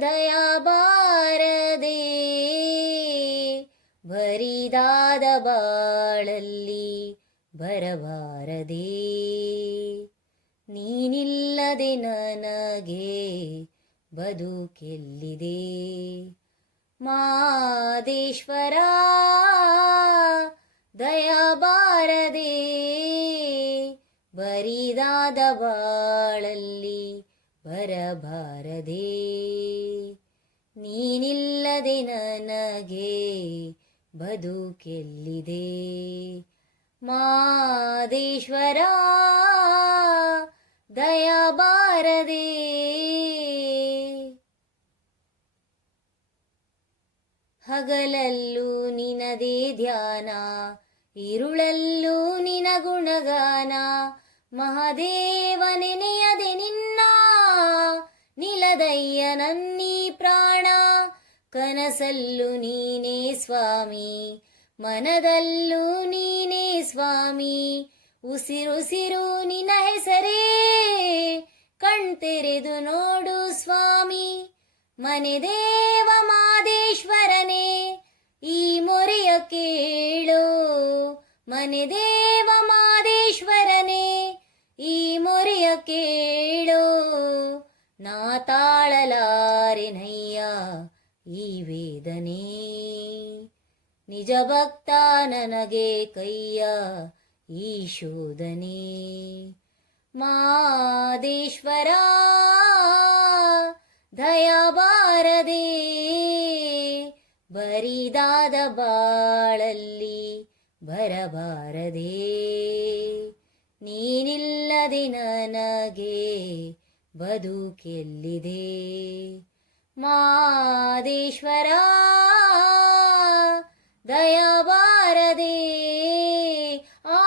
ದಯಾ ಬಾರದೆ ಬರಿದಾದ ಬಾಳಲ್ಲಿ ಬರಬಾರದೆ ನೀನಿಲ್ಲದೆ ನನಗೆ ಬದುಕೆಲ್ಲಿದೆ ಮಾದೇಶ್ವರ ದಯಾ ಬಾರದೆ ಬರಿದಾದ ಬಾಳಲ್ಲಿ ಬರಬಾರದೆ ನೀನಿಲ್ಲದೆ ನನಗೆ ಬದುಕೆಲ್ಲಿದೆ ಮಾದೇಶ್ವರ ದಯಾ ಬಾರದೆ ಹಗಲಲ್ಲೂ ನಿನದೇ ಧ್ಯಾನ ಇರುಳಲ್ಲೂ ನಿನ ಗುಣಗಾನ ಮಹಾದೇವ ನೆನೆಯದೆ ನಿನ್ನ ನಿಲದಯ್ಯ ನನ್ನೀ ಪ್ರಾಣ ಕನಸಲ್ಲೂ ನೀನೇ ಸ್ವಾಮಿ ಮನದಲ್ಲೂ ನೀನೇ ಸ್ವಾಮಿ ಉಸಿರುಸಿರು ನಿನ ಹೆಸರೇ ಕಣ್ತೆರೆದು ನೋಡು ಸ್ವಾಮಿ ಮನೆದೇವ ಮಾದೇಶ್ವರನೇ ಈ ಮೊರೆಯ ಕೇಳು ಮನೆದೇವ ಮಾದೇಶ್ವರನೇ ಈ ಮೊರೆಯ ಕೇಳು ನಾ ತಾಳಲಾರೆನಯ್ಯ ಈ ವೇದನೆ ನಿಜ ಭಕ್ತ ನನಗೆ ಕೈಯ ಈ ಶೋಧನೆ ಮಾದೇಶ್ವರ ದಯಾ ಬಾರದೆ ಬರಿದಾದ ಬಾಳಲ್ಲಿ ಬರಬಾರದೆ ನೀನಿಲ್ಲದೆ ನನಗೆ ಬದುಕೆಲ್ಲಿದೆ ಮಾದೇಶ್ವರ ದಯಾ ಬಾರದೆ ಆ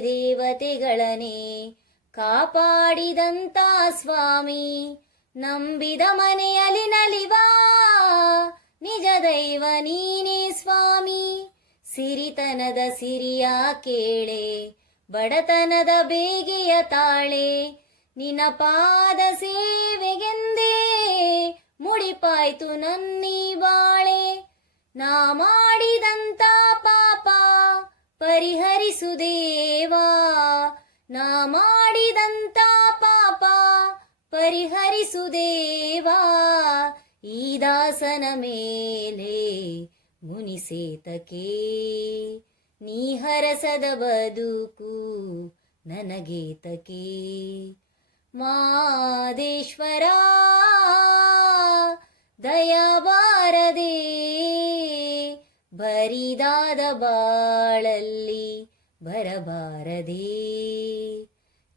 ದೇವಾದಿದೇವತೆಗಳನ್ನೇ ಕಾಪಾಡಿದಂತ ಸ್ವಾಮಿ ನಂಬಿದ ಮನೆಯಲ್ಲಿ ನಲಿವ ನಿಜ ದೈವ ನೀನೇ ಸ್ವಾಮಿ ಸಿರಿತನದ ಸಿರಿಯ ಕೇಳೆ ಬಡತನದ ಬೇಗೆಯ ತಾಳೆ ನಿನ್ನ ಪಾದ ಸೇವೆಗೆಂದೇ ಮುಡಿಪಾಯ್ತು ನನ್ನೀ ಬಾಳೆ ನಾ ಮಾಡಿದಂತ ಪಾಪ ಪರಿಹರಿಸು ದೇವಾ ನಾ ಮಾಡಿದಂತ ಪಾಪ ಪರಿಹರಿಸು ದೇವಾ ಈ ದಾಸನ ಮೇಲೆ ಮುನಿಸೇತಕೆ ನೀ ಹರಸದ ಬದುಕು ನನಗೇತಕೆ ಮಾದೇಶ್ವರ ದಯಾ ಬಾರದೆ ಬರಿದಾದ ಬಾಳಲ್ಲಿ ಬರಬಾರದೆ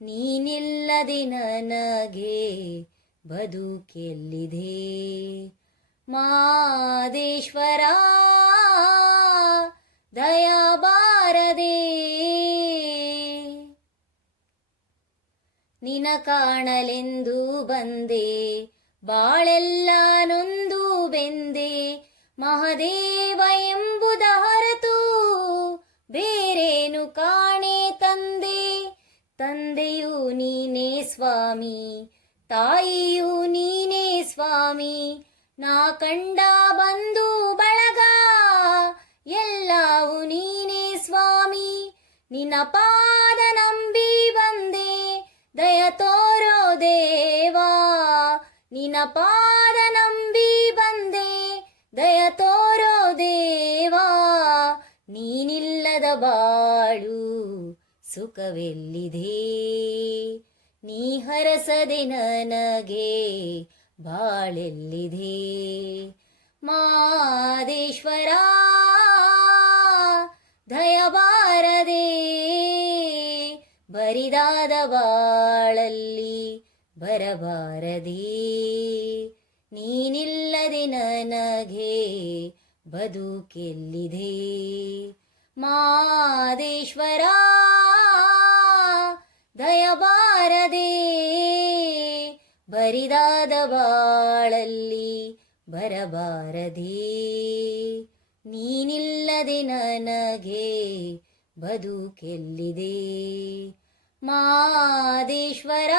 ನೀನಿಲ್ಲದೆ ನನಗೆ ಬದುಕೆಲ್ಲಿದೆ ಮಾದೇಶ್ವರ ದಯಾ ಬಾರದೆ ನಿನ ಕಾಣಲೆಂದು ಬಂದೆ ಬಾಳೆಲ್ಲ ನೊಂದು ಬೆಂದೆ ಮಹಾದೇವ ಎಂಬುದ ಹೊರತು ಬೇರೇನು ಕಾಣೆ ತಂದೆ ತಂದೆಯೂ ನೀನೇ ಸ್ವಾಮಿ ತಾಯಿಯೂ ನೀನೇ ಸ್ವಾಮಿ ನಾ ಕಂಡ ಬಂಧು ಬಳಗ ಎಲ್ಲವೂ ನೀನೇ ಸ್ವಾಮಿ ನಿನ್ನ ಪಾದ ನಂಬಿ ಬಂದೆ ದಯ ತೋರೋ ದೇವಾ ನಿನ್ನ ಪಾದ ನಂಬಿ ಬಂದೆ ದಯ ತೋರೋ ದೇವಾ ನೀನಿಲ್ಲದ ಬಾಳು ಸುಖವೆಲ್ಲಿದೆ ನೀ ಹರಸದೆ ನನಗೆ ಬಾಳೆಲ್ಲಿದೆ ಮಾದೇಶ್ವರ ದಯಾ ಬಾರದೆ ಬರಿದಾದ ಬಾಳಲ್ಲಿ ಬರಬಾರದೆ ನೀನಿಲ್ಲದೆ ನನಗೆ ಬದುಕೆಲ್ಲಿದೆ. ಮಾದೇಶ್ವರ ದಯಬಾರದೆ ಬರಿದಾದ ಬಾಳಲ್ಲಿ ಬರಬಾರದೆ. ನೀನಿಲ್ಲದೆ ನನಗೆ ಬದುಕೆಲ್ಲಿದೆ. ಮಾದೇಶ್ವರ